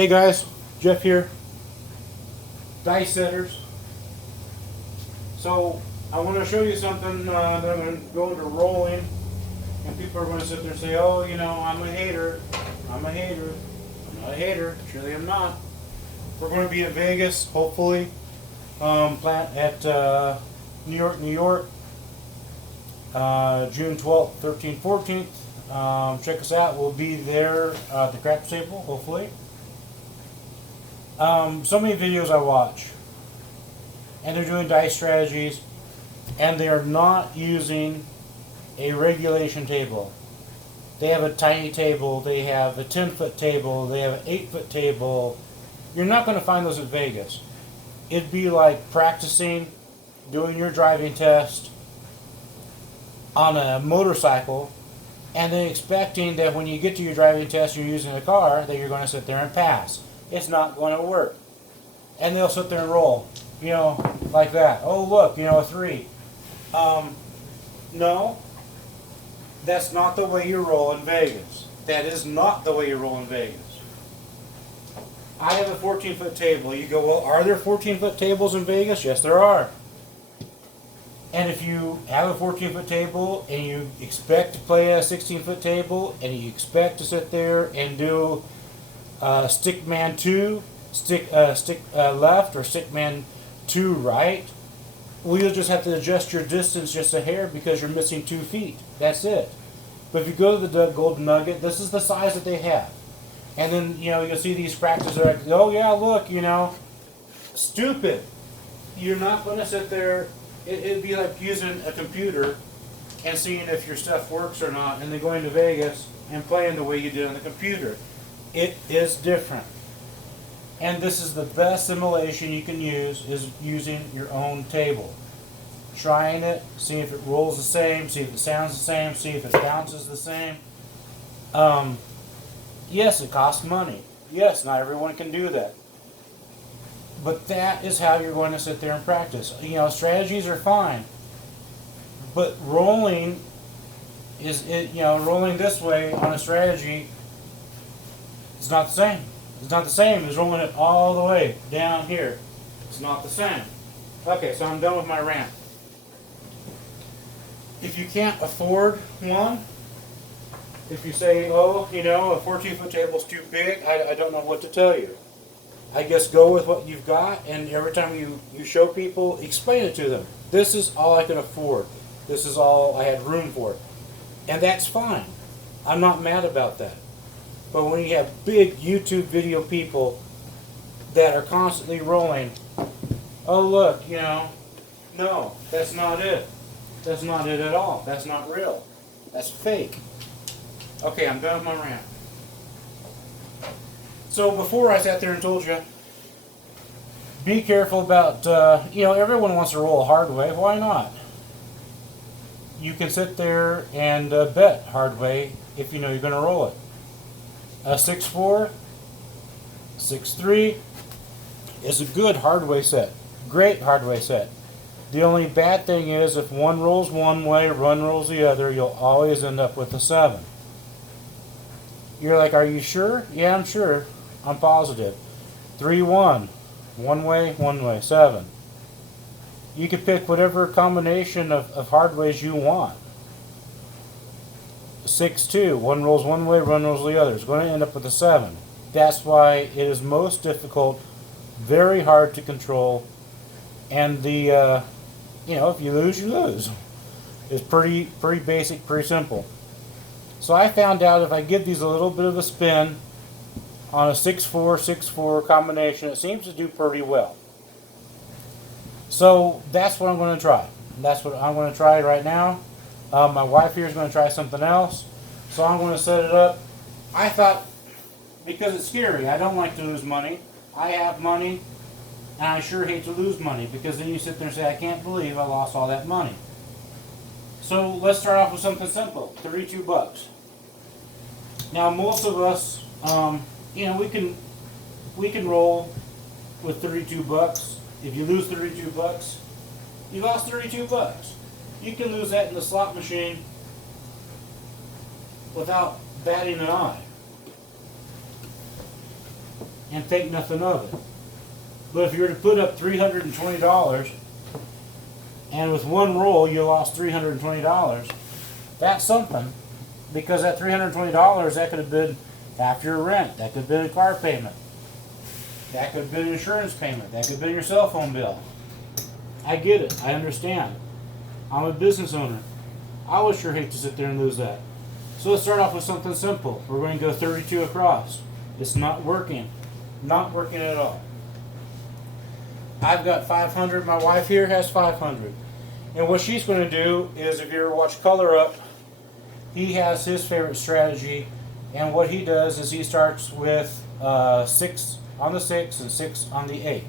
Hey guys, Jeff here, Dice Setters. So I want to show you something that I'm going to go into rolling, and people are going to sit there and say, "Oh, you know, I'm a hater. I'm a hater. I'm not a hater. Surely I'm not." We're going to be in Vegas, hopefully, plant at New York, New York, June 12th, 13th, 14th. Check us out. We'll be there at the craps table, hopefully. So many videos I watch, and they're doing dice strategies, and they are not using a regulation table. They have a tiny table, they have a 10-foot table, they have an 8-foot table. You're not going to find those at Vegas. It'd be like practicing doing your driving test on a motorcycle, and then expecting that when you get to your driving test you're using a car, that you're going to sit there and pass. It's not going to work. And they'll sit there and roll, you know, like that. Oh, look, you know, a 3. No, that's not the way you roll in Vegas. That is not the way you roll in Vegas. I have a 14-foot table. You go, well, are there 14-foot tables in Vegas? Yes, there are. And if you have a 14-foot table and you expect to play a 16-foot table and you expect to sit there and do stick man 2, stick left, or stick man 2 right, well, you'll just have to adjust your distance just a hair because you're missing 2 feet. That's it. But if you go to the Golden Nugget, this is the size that they have. And then, you know, you'll see these practices are like, oh yeah, look, you know, stupid. You're not going to sit there. It'd be like using a computer and seeing if your stuff works or not, and then going to Vegas and playing the way you did on the computer. It is different. And this is the best simulation you can use, is using your own table. Trying it, see if it rolls the same, see if it sounds the same, see if it bounces the same. Yes, it costs money. Yes, not everyone can do that. But that is how you're going to sit there and practice. You know, strategies are fine. But rolling rolling this way on a strategy, it's not the same. It's not the same as rolling it all the way down here. It's not the same. Okay, so I'm done with my rant. If you can't afford one, if you say, oh, you know, a 14-foot table is too big, I don't know what to tell you. I guess go with what you've got, and every time you show people, explain it to them. This is all I can afford. This is all I had room for. And that's fine. I'm not mad about that. But when you have big YouTube video people that are constantly rolling, oh look, you know, no, that's not it. That's not it at all. That's not real. That's fake. Okay, I'm done with my rant. So before I sat there and told you, be careful about, you know, everyone wants to roll a hard way. Why not? You can sit there and bet hard way if you know you're going to roll it. A 6-4, 6-3 is a good hard way set. Great hard way set. The only bad thing is if one rolls one way, one rolls the other, you'll always end up with a 7. You're like, are you sure? Yeah, I'm sure. I'm positive. 3-1. One way, 7. You can pick whatever combination of hard ways you want. 6-2. One rolls one way, one rolls the other. It's going to end up with a 7. That's why it is most difficult, very hard to control, and the, you know, if you lose, you lose. It's pretty basic, pretty simple. So I found out if I give these a little bit of a spin on a 6-4, 6-4 combination, it seems to do pretty well. So that's what I'm going to try. That's what I'm going to try right now. My wife here is going to try something else. So I'm going to set it up. I thought, because it's scary, I don't like to lose money. I have money, and I sure hate to lose money, because then you sit there and say, I can't believe I lost all that money. So let's start off with something simple, $32. Now most of us, you know, we can roll with $32. If you lose $32, you lost $32. You can lose that in the slot machine without batting an eye. and think nothing of it. But if you were to put up $320 and with one roll you lost $320, that's something, because that $320, that could have been half your rent, that could have been a car payment, that could have been an insurance payment, that could have been your cell phone bill. I get it, I understand. I'm a business owner. I would sure hate to sit there and lose that. So let's start off with something simple. We're going to go 32 across. It's not working. Not working at all. I've got 500. My wife here has 500. And what she's going to do is, if you ever watch Color Up, he has his favorite strategy. And what he does is he starts with 6 on the 6 and 6 on the 8.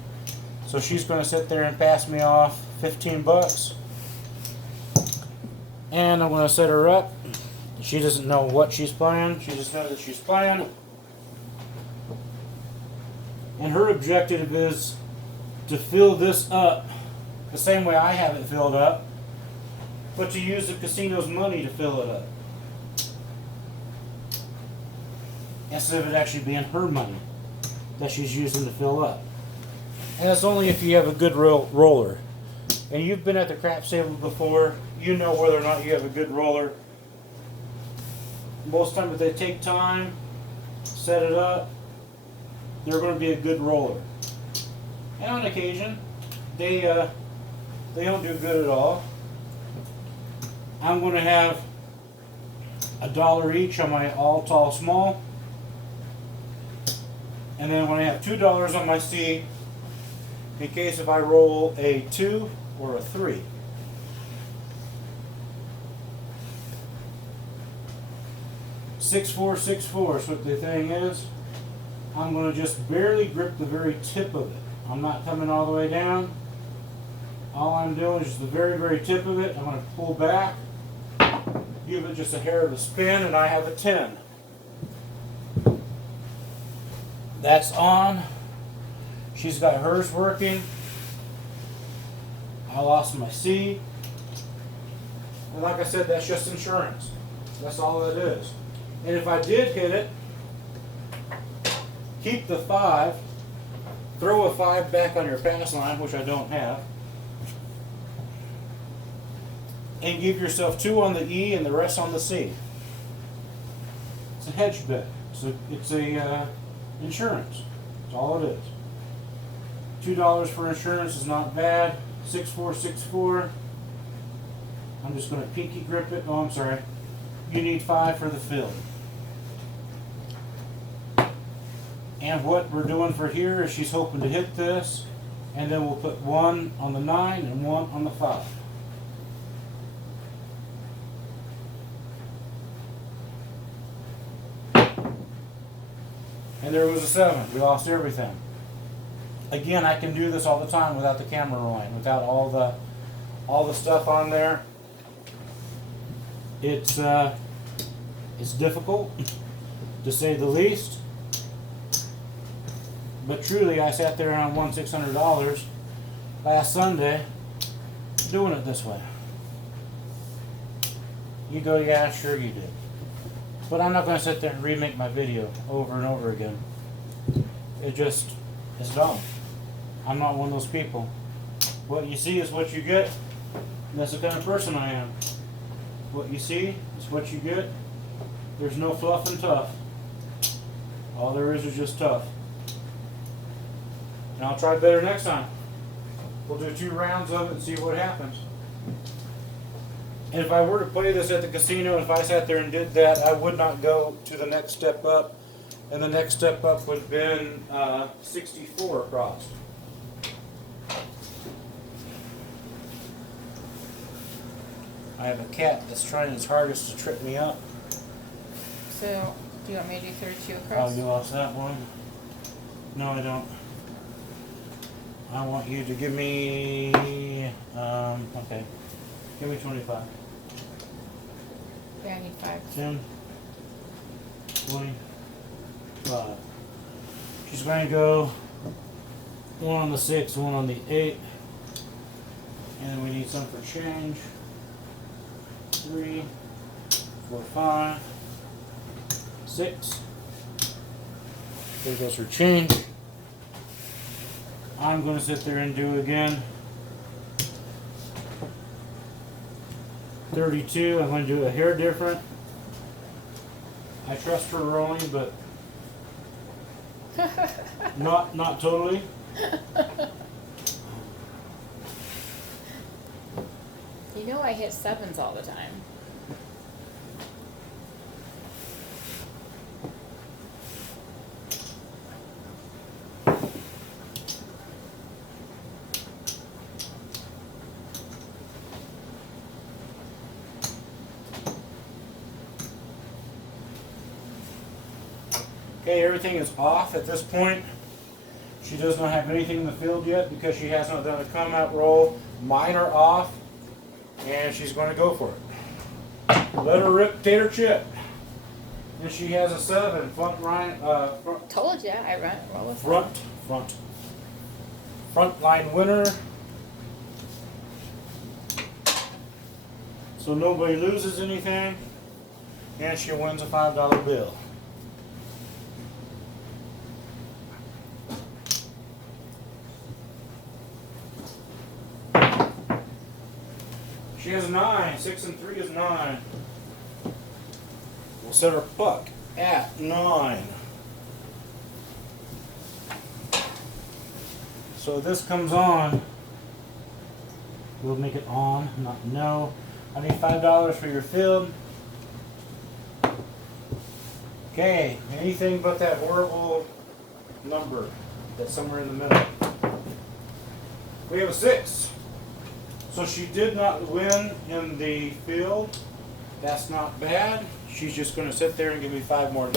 So she's going to sit there and pass me off 15 bucks. And I'm going to set her up. She doesn't know what she's playing. She just knows that she's playing. And her objective is to fill this up the same way I have it filled up, but to use the casino's money to fill it up, instead of it actually being her money that she's using to fill up. And that's only if you have a good roller. And you've been at the craps table before, you know whether or not you have a good roller. Most times if they take time, set it up, they're going to be a good roller. And on occasion, they don't do good at all. I'm going to have $1 each on my all, tall, small. And then when I have $2 on my C, in case if I roll a 2 or a 3. Six, 4, 6, 4. So what the thing is, I'm going to just barely grip the very tip of it. I'm not coming all the way down. All I'm doing is just the very, very tip of it. I'm going to pull back, give it just a hair of a spin, and I have a 10. That's on. She's got hers working. I lost my C. And like I said, that's just insurance. That's all it is. And if I did hit it, keep the 5, throw a 5 back on your pass line, which I don't have, and give yourself 2 on the E and the rest on the C. It's a hedge bet. It's a insurance. That's all it is. $2 for insurance is not bad. 6, 4, 6, 4. I'm just going to pinky grip it. Oh, I'm sorry. You need 5 for the fill. And what we're doing for here is she's hoping to hit this, and then we'll put 1 on the 9 and 1 on the 5. And there was a 7. We lost everything. Again, I can do this all the time without the camera rolling, without all the stuff on there. It's difficult, to say the least. But truly, I sat there and won $600 last Sunday doing it this way. You go, yeah, sure you did. But I'm not going to sit there and remake my video over and over again. It's dumb. I'm not one of those people. What you see is what you get. And that's the kind of person I am. What you see is what you get. There's no fluff and tough. All there is just tough. And I'll try better next time. We'll do 2 rounds of it and see what happens. And if I were to play this at the casino, if I sat there and did that, I would not go to the next step up. And the next step up would have been 64 across. I have a cat that's trying its hardest to trip me up. So, do you want me to do 32 across? Oh, you lost that one? No, I don't. I want you to give me, okay. Give me 25. Yeah, I need 5. 10, 20, 5. She's going to go 1 on the 6, 1 on the 8. And then we need some for change. 3, 4, 5, 6. There goes her change. I'm going to sit there and do again 32. I'm going to do a hair different. I trust her rolling, but not totally. You know I hit sevens all the time. Okay, everything is off at this point. She does not have anything in the field yet because she has not done a come out roll. Mine are off, and she's going to go for it. Let her rip, tater chip. And she has a 7 front line, Told ya, I run roll with front line winner. So nobody loses anything, and she wins a $5 bill. She has 9. 6 and 3 is 9. We'll set her puck at 9. So this comes on. We'll make it on, not no. I need $5 for your field. Okay, anything but that horrible number that's somewhere in the middle. We have a 6. So she did not win in the field. That's not bad. She's just going to sit there and give me $5 more.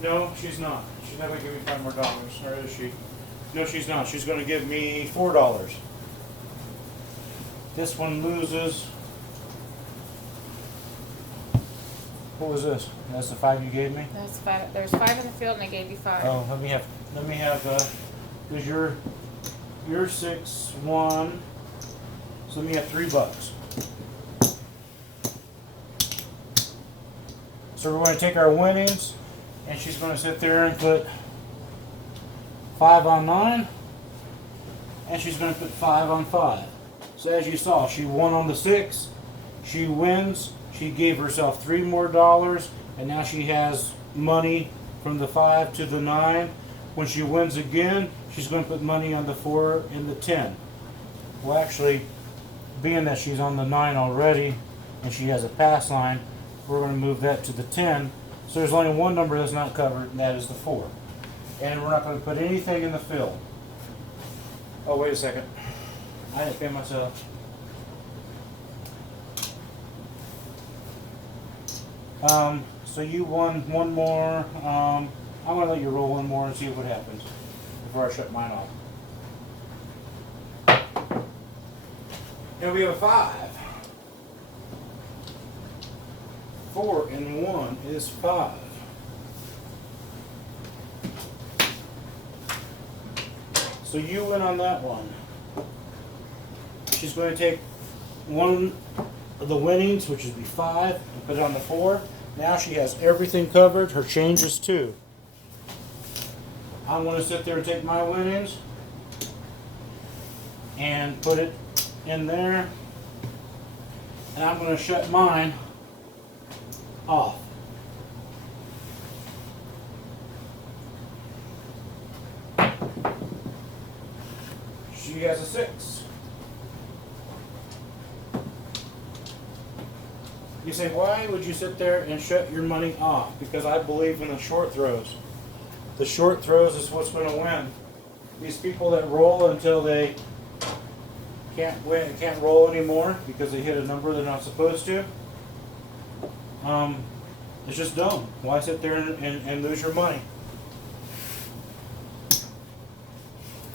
No, she's not. She's not going to give me $5 more. Or is she? No, she's not. She's going to give me $4. This one loses. What was this? That's the 5 you gave me? That's 5. There's 5 in the field and I gave you 5. Oh, let me have, because you're 6, 1. So let me have $3. So we're going to take our winnings, and she's going to sit there and put 5 on 9, and she's going to put 5 on 5. So as you saw, she won on the 6. She wins. She gave herself $3 more, and now she has money from the 5 to the 9. When she wins again, she's going to put money on the 4 and the 10. Well, actually, being that she's on the 9 already, and she has a pass line, we're going to move that to the 10. So there's only one number that's not covered, and that is the 4. And we're not going to put anything in the field. Oh, wait a second. I didn't pay myself. So you won one more. I'm going to let you roll one more and see what happens before I shut mine off. And we have a 5. 4 and 1 is 5. So you win on that one. She's going to take one of the winnings, which would be 5, and put it on the 4. Now she has everything covered. Her changes too. I'm going to sit there and take my winnings and put it in there. And I'm going to shut mine off. She has a 6. You say, why would you sit there and shut your money off? Because I believe in the short throws. The short throws is what's going to win. These people that roll until they can't win, can't roll anymore because they hit a number they're not supposed to. It's just dumb. Why sit there and lose your money?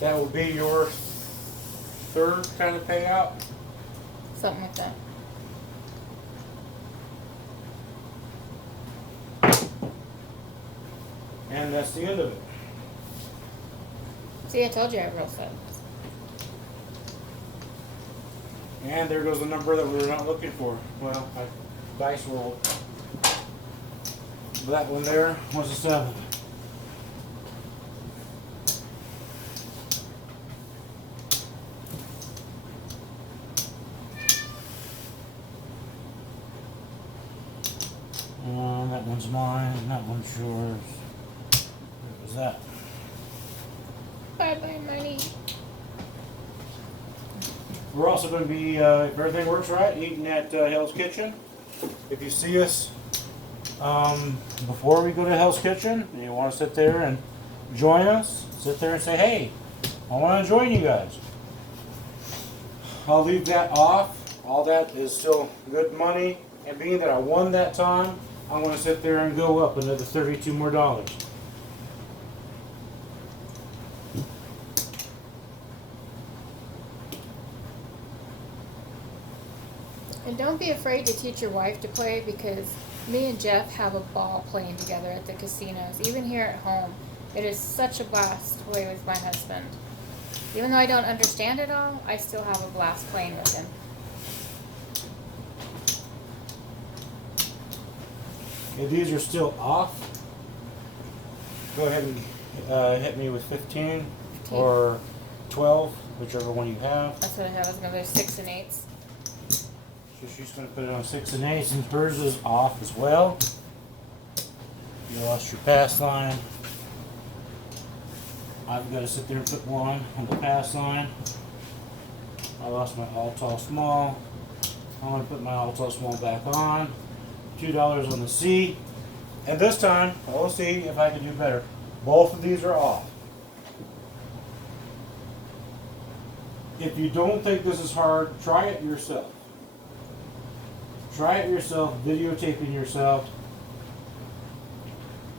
That would be your third kind of payout. Something like that. And that's the end of it. See, I told you I rolled 7. And there goes the number that we were not looking for. Well, I dice rolled. That one there was a 7. That one's mine, that one's yours. What was that? Bye-bye money. We're also going to be, if everything works right, eating at Hell's Kitchen. If you see us before we go to Hell's Kitchen and you want to sit there and join us, sit there and say, hey, I want to join you guys. I'll leave that off. All that is still good money. And being that I won that time, I'm going to sit there and go up another $32 more. And don't be afraid to teach your wife to play, because me and Jeff have a ball playing together at the casinos. Even here at home, it is such a blast to play with my husband. Even though I don't understand it all, I still have a blast playing with him. If these are still off, go ahead and hit me with 15 or 12, whichever one you have. That's what I have. I was going to do 6 and 8s. So she's going to put it on 6 and 8, and hers is off as well. You lost your pass line. I've got to sit there and put one on the pass line. I lost my all tall small. I'm going to put my all tall small back on. $2 on the C. And this time, we'll see if I can do better. Both of these are off. If you don't think this is hard, try it yourself. Try it yourself, videotaping yourself,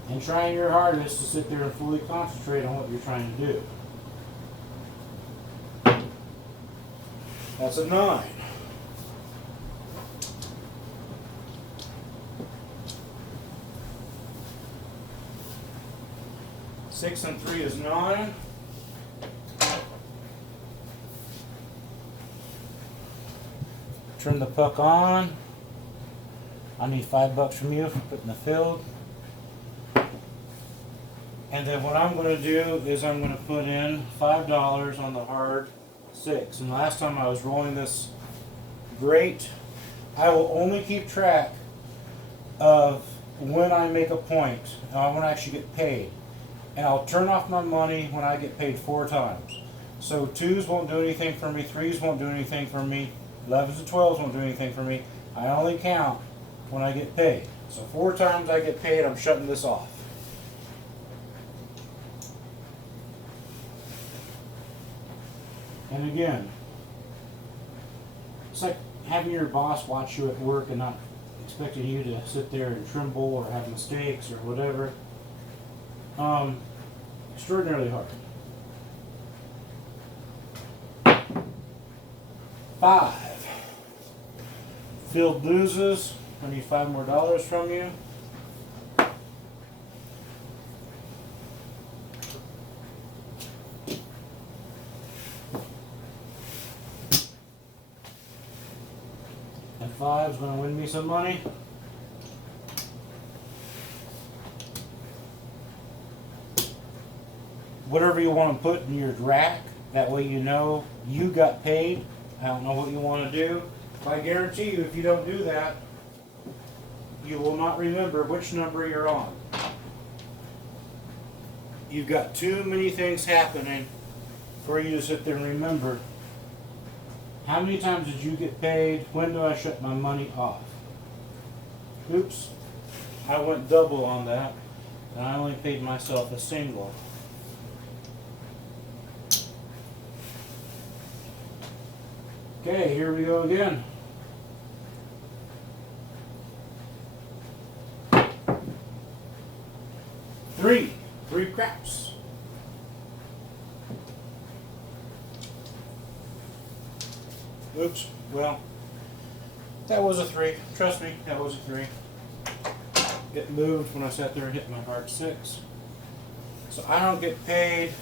and trying your hardest to sit there and fully concentrate on what you're trying to do. That's a 9. Six and 3 is 9. Turn the puck on. I need $5 from you for putting the field. And then what I'm going to do is I'm going to put in $5 on the hard 6. And last time I was rolling this great, I will only keep track of when I make a point, and I want to actually get paid. And I'll turn off my money when I get paid 4 times. So 2s won't do anything for me, 3s won't do anything for me, 11s and 12s won't do anything for me. I only count when I get paid. So 4 times I get paid, I'm shutting this off. And again, it's like having your boss watch you at work and not expecting you to sit there and tremble or have mistakes or whatever. Extraordinarily hard. 5. Field loses. I need $5 more from you. And 5's going to win me some money. Whatever you want to put in your rack, that way you know you got paid. I don't know what you want to do. But I guarantee you, if you don't do that, you will not remember which number you're on. You've got too many things happening for you to sit there and remember. How many times did you get paid? When do I shut my money off? Oops, I went double on that, and I only paid myself a single. Okay, here we go again. Three craps. Oops, well, that was a 3. Trust me, that was a 3. It moved when I sat there and hit my hard 6. So I don't get paid.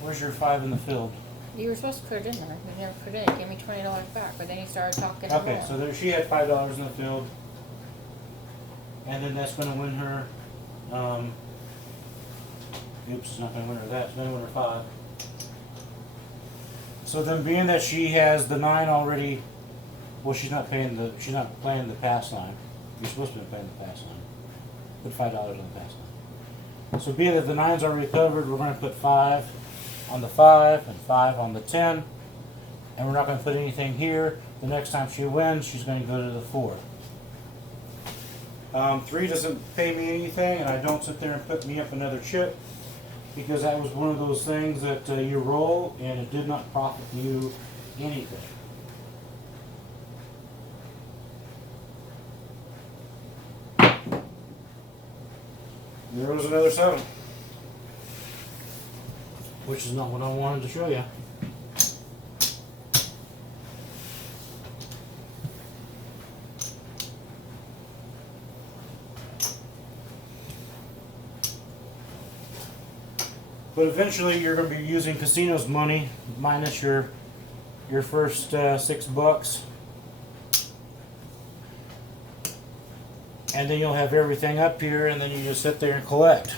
Where's your 5 in the field? You were supposed to put it in there. You never put it in. Give me $20 back. But then you started talking Okay, more. so there she had $5 in the field. And then that's going to win her, oops, it's not going to win her that, it's going to win her 5. So then being that she has the 9 already, well she's not playing the pass line. You're supposed to be playing the pass line. Put $5 on the pass line. So being that the 9's already covered, we're going to put 5 on the 5 and 5 on the 10. And we're not going to put anything here. The next time she wins, she's going to go to the 4. 3 doesn't pay me anything, and I don't sit there and put me up another chip, because that was one of those things that you roll and it did not profit you anything. There was another 7, which is not what I wanted to show you. But eventually you're going to be using Casino's money minus your first $6. And then you'll have everything up here, and then you just sit there and collect.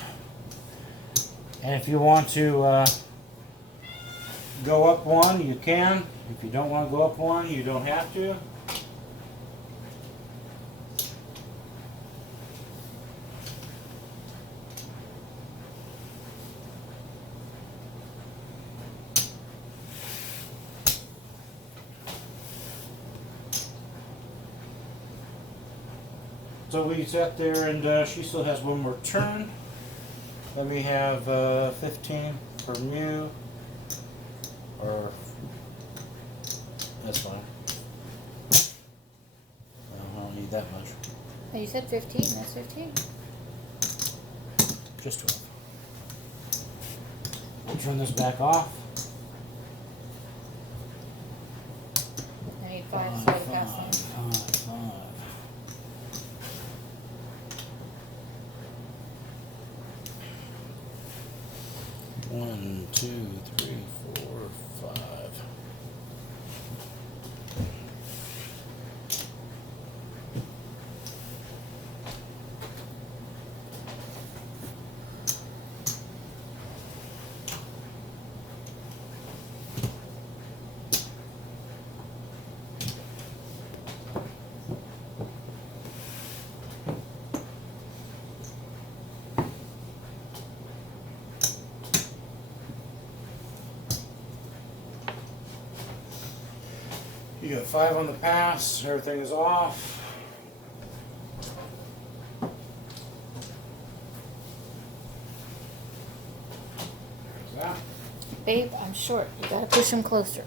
And if you want to go up 1, you can. If you don't want to go up 1, you don't have to. So we sat there, and she still has one more turn. Let me have 15 from you, or that's fine. I don't need that much. Oh, you said 15. That's 15. Just 12. We'll turn this back off. I need 5 so I pass on. 5. 1, 2, 3, 4, 5. You got 5 on the pass, everything is off. There's that. Babe, I'm short. You gotta push him closer.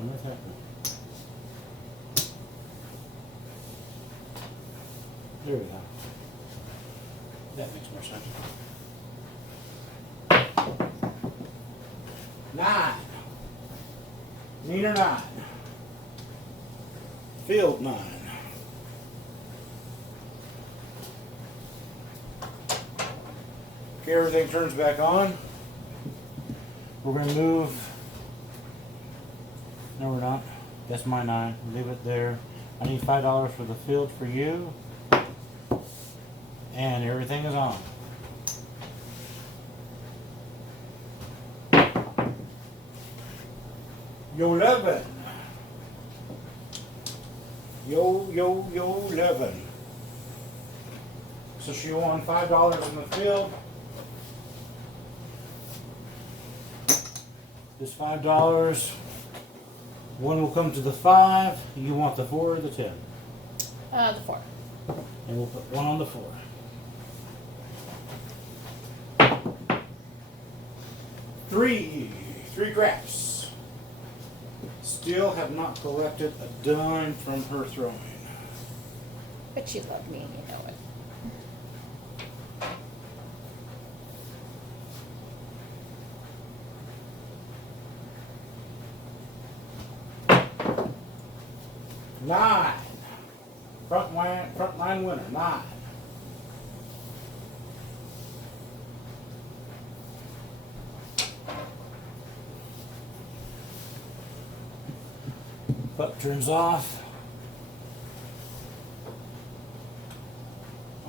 What's happening? There we go. That makes more sense. 9. Meter 9. Field 9. Okay, everything turns back on. We're going to move. No, we're not. That's my 9. Leave it there. I need $5 for the field for you. And everything is on. Yo 11. Yo 11. So she won $5 in the field. This $5. One will come to the 5. You want the 4 or the 10? The 4. And we'll put 1 on the 4. Three craps. Still have not collected a dime from her throwing. But you love me and you know it. Nine. Front line winner. 9. Puck turns off.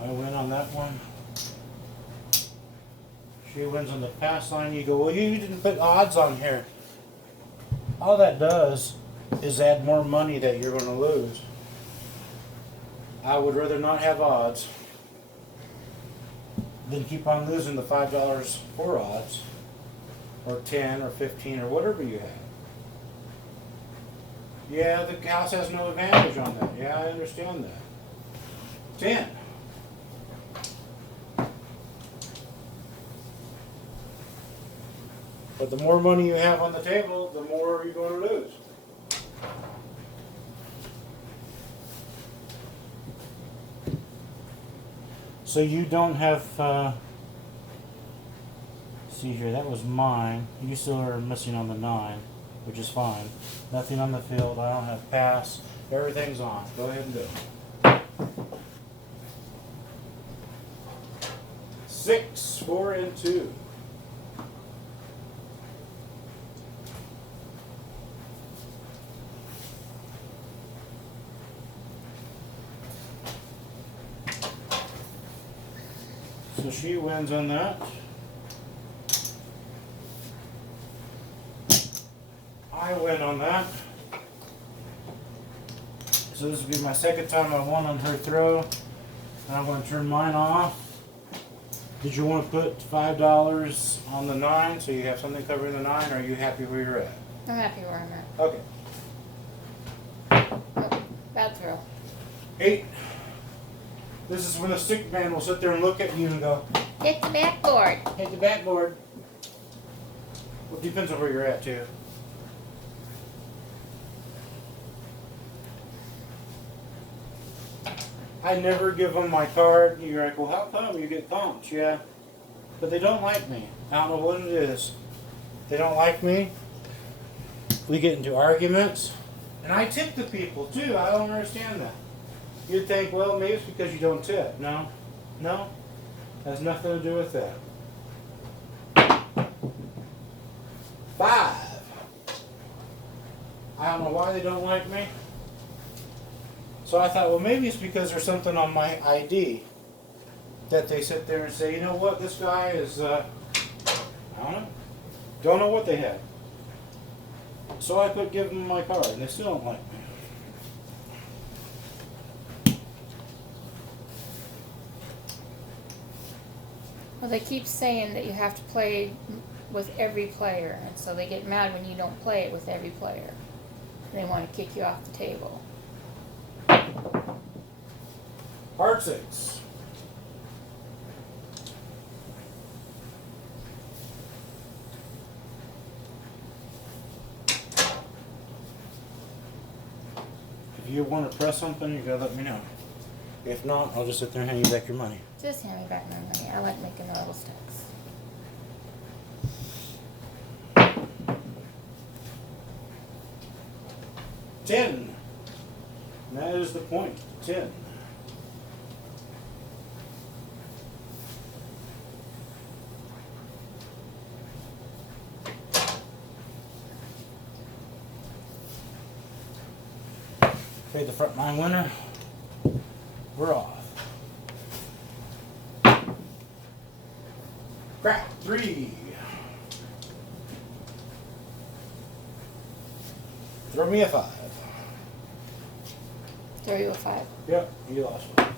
I win on that one. She wins on the pass line. You go, well, you didn't put odds on here. All that does is add more money that you're going to lose. I would rather not have odds than keep on losing the $5 for odds, or 10 or 15 or whatever you have. Yeah, the house has no advantage on that. Yeah, I understand that. 10. But the more money you have on the table, the more you're going to lose. So you don't have, see here, that was mine. You still are missing on the 9, which is fine. Nothing on the field. I don't have pass. Everything's on. Go ahead and do it. 6, 4, and 2. So she wins on that. I win on that. So this will be my second time I won on her throw. And I'm going to turn mine off. Did you want to put $5 on the 9 so you have something covering the 9, or are you happy where you're at? I'm happy where I'm at. Okay. Oh, bad throw. 8. This is when the stick man will sit there and look at you and go, Hit the backboard. hit the backboard. Well, it depends on where you're at too. I never give them my card. You're like, well, how come you get thumped? Yeah, but they don't like me. I don't know what it is. They don't like me. We get into arguments, and I tip the people too. I don't understand that. You'd think, well, maybe it's because you don't tip. No, no, has nothing to do with that. 5. I don't know why they don't like me. So I thought, well, maybe it's because there's something on my ID that they sit there and say, you know what, this guy is, I don't know what they have. So I could give them my card, and they still don't like me. Well, they keep saying that you have to play with every player, and so they get mad when you don't play it with every player. They want to kick you off the table. Hard 6. If you want to press something, you gotta let me know. If not, I'll just sit there and hand you back your money. Just hand me back my money. I like making roll sticks. $10. And that is the point. 10. Okay, the front line winner. We're off. Crack 3. Throw me a 5. Throw you a 5. Yep, you lost one.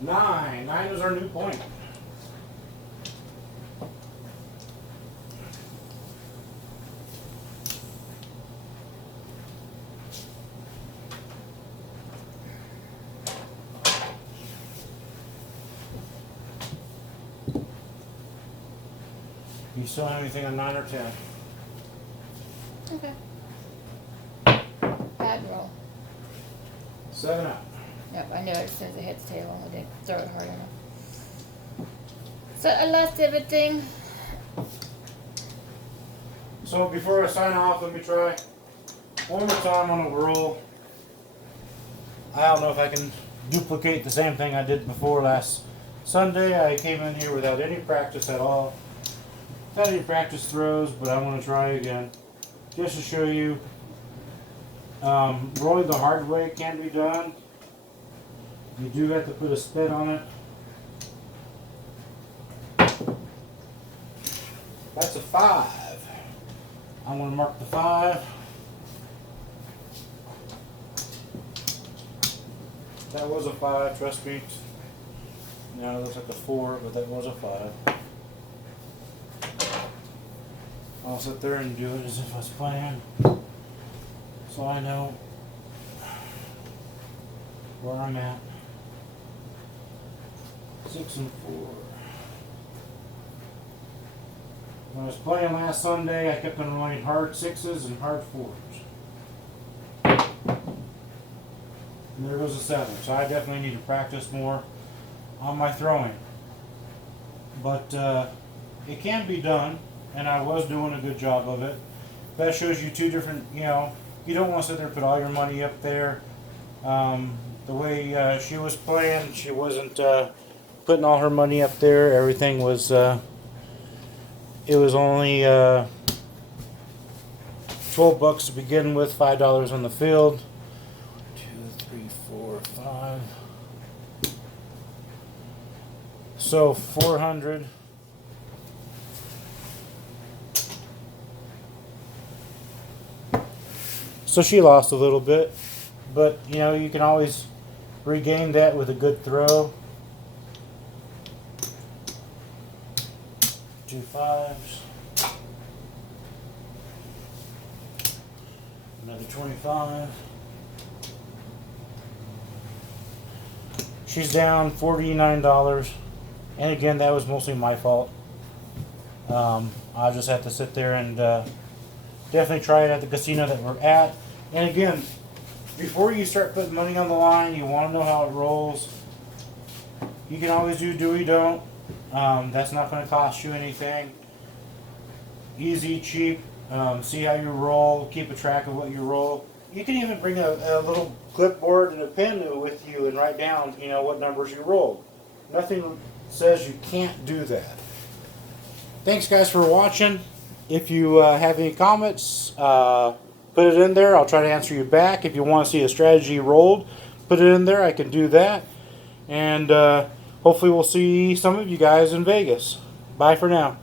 Nine. 9 is our new point. You still have anything on 9 or 10? Okay. Bad roll. 7 out. Yep, I knew it as soon as it hit the table. I didn't throw it hard enough. So I lost everything. So before I sign off, let me try one more time on a roll. I don't know if I can duplicate the same thing I did before last Sunday. I came in here without any practice at all. Without any practice throws, but I want to try again. Just to show you, rolling the hard way can be done. You do have to put a spit on it. That's a 5. I'm going to mark the 5. That was a 5, trust me. Now it looks like a 4, but that was a 5. I'll sit there and do it as if I was playing, so I know where I'm at. 6 and 4. When I was playing last Sunday, I kept on rolling hard 6s and hard 4s. And there goes a 7. So I definitely need to practice more on my throwing. But it can be done, and I was doing a good job of it. That shows you two different, you know, you don't want to sit there and put all your money up there. The way she was playing, she wasn't putting all her money up there. Everything was, it was only 12 bucks to begin with, $5 on the field. 2, 3, 4, 5. So 400. So she lost a little bit, but you know, you can always regain that with a good throw. 2 5s. Another 25. She's down $49. And again, that was mostly my fault. I just have to sit there and definitely try it at the casino that we're at. And again, before you start putting money on the line, you want to know how it rolls. You can always do we don't. That's not going to cost you anything. Easy, cheap. See how you roll. Keep a track of what you roll. You can even bring a little clipboard and a pen with you and write down, you know, what numbers you rolled. Nothing says you can't do that. Thanks, guys, for watching. If you have any comments, put it in there. I'll try to answer you back. If you want to see a strategy rolled, put it in there. I can do that. And hopefully we'll see some of you guys in Vegas. Bye for now.